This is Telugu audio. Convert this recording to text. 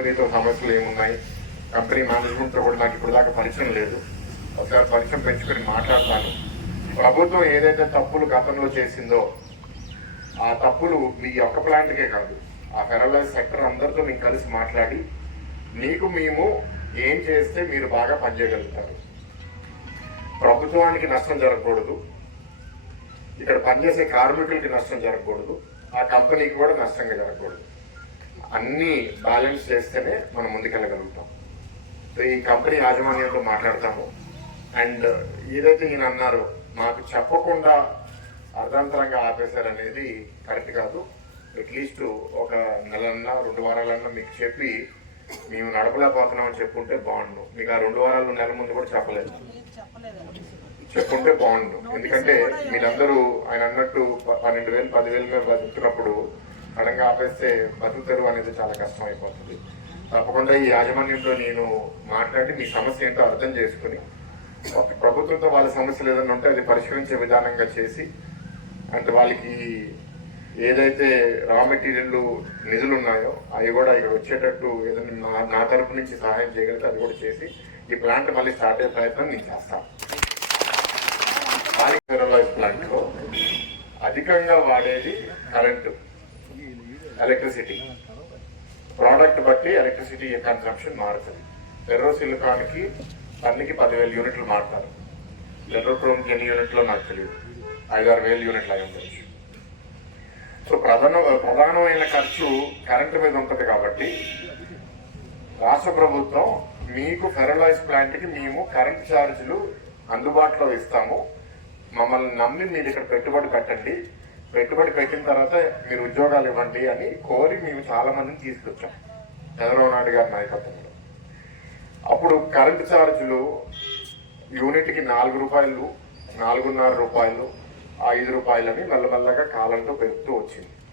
కంపెనీతో సమస్యలు ఏమున్నాయి? కంపెనీ మేనేజ్మెంట్తో కూడా నాకు ఇప్పుడు దాకా పరిచయం లేదు. ఒకసారి పరిచయం పెంచుకొని మాట్లాడతాను. ప్రభుత్వం ఏదైతే తప్పులు గతంలో చేసిందో ఆ తప్పులు మీ ఒక్క ప్లాంట్కే కాదు ఆ ఫెరలైజ్ సెక్టర్ అందరితో మేము కలిసి మాట్లాడి మీకు మేము ఏం చేస్తే మీరు బాగా పనిచేయగలుగుతారు. ప్రభుత్వానికి నష్టం జరగకూడదు. ఇక్కడ పనిచేసే కార్మికులకి నష్టం జరగకూడదు. ఆ కంపెనీకి కూడా నష్టంగా జరగకూడదు. అన్నీ బ్యాలెన్స్ చేస్తేనే మనం ముందుకెళ్ళగలుగుతాం. సో ఈ కంపెనీ యాజమాన్యంతో మాట్లాడతాము. అండ్ ఏదైతే ఈయన అన్నారో మాకు చెప్పకుండా అర్ధాంతరంగా ఆపేశారనేది కరెక్ట్ కాదు. అట్లీస్ట్ ఒక నెలన్నా రెండు వారాలన్నా మీకు చెప్పి మేము నడపలేకపోతున్నామని చెప్పుంటే బాగుండు. మీకు ఆ రెండు వారాలు నెల ముందు కూడా చెప్పలేదు. చెప్పుంటే బాగుండు. ఎందుకంటే మీరందరూ ఆయన అన్నట్టు పన్నెండు వేలు పదివేలు మీద బతుకుతున్నప్పుడు సడన్గా ఆపేస్తే బతుకుతరు అనేది చాలా కష్టం అయిపోతుంది తప్పకుండా ఈ యాజమాన్యంతో నేను మాట్లాడి మీ సమస్య ఏంటో అర్థం చేసుకుని ఒక ప్రభుత్వంతో వాళ్ళ సమస్యలు ఏదైనా ఉంటే అది పరిష్కరించే విధానంగా చేసి అంటే వాళ్ళకి ఏదైతే రా మెటీరియల్ నిధులు ఉన్నాయో అవి కూడా ఇక్కడ వచ్చేటట్టు ఏదైనా నా- నా తరపు నుంచి సహాయం చేయగలిగితే అది కూడా చేసి ఈ ప్లాంట్ మళ్ళీ స్టార్ట్ అయ్యే ప్రయత్నం నేను చేస్తాను. ప్లాంట్లో అధికంగా వాడేది కరెంటు ఎలక్ట్రిసిటీ. ప్రోడక్ట్ బట్టి ఎలక్ట్రిసిటీ కన్సంప్షన్ మారుతుంది. ఫెర్రో సిలికాన్కి టన్నుకి పదివేల యూనిట్లు మారుతారు. లెటర్క్రోమ్కి ఎన్ని యూనిట్లో నాకు తెలియదు. ఐదారు వేల యూనిట్లు అయి ఉండొచ్చు. సో ప్రధాన ప్రధానమైన ఖర్చు కరెంటు మీద ఉంటుంది కాబట్టి రాష్ట్ర ప్రభుత్వం మీకు ఫెరలైజ్ ప్లాంట్కి మేము కరెంట్ ఛార్జీలు అందుబాటులో ఇస్తాము. మమ్మల్ని నమ్మి మీరు ఇక్కడ పెట్టుబడి పెట్టండి. పెట్టుబడి పెట్టిన తర్వాత మీరు ఉద్యోగాలు ఇవ్వండి అని కోరి మేము చాలా మందిని తీసుకొచ్చాం. చంద్రబాబు నాయుడు గారి నాయకత్వంలో. అప్పుడు కరెంటు ఛార్జీలు యూనిట్కి నాలుగు రూపాయలు నాలుగున్నర రూపాయలు ఐదు రూపాయలని మెల్లమెల్లగా కాలంతో పెరుగుతూ వచ్చింది.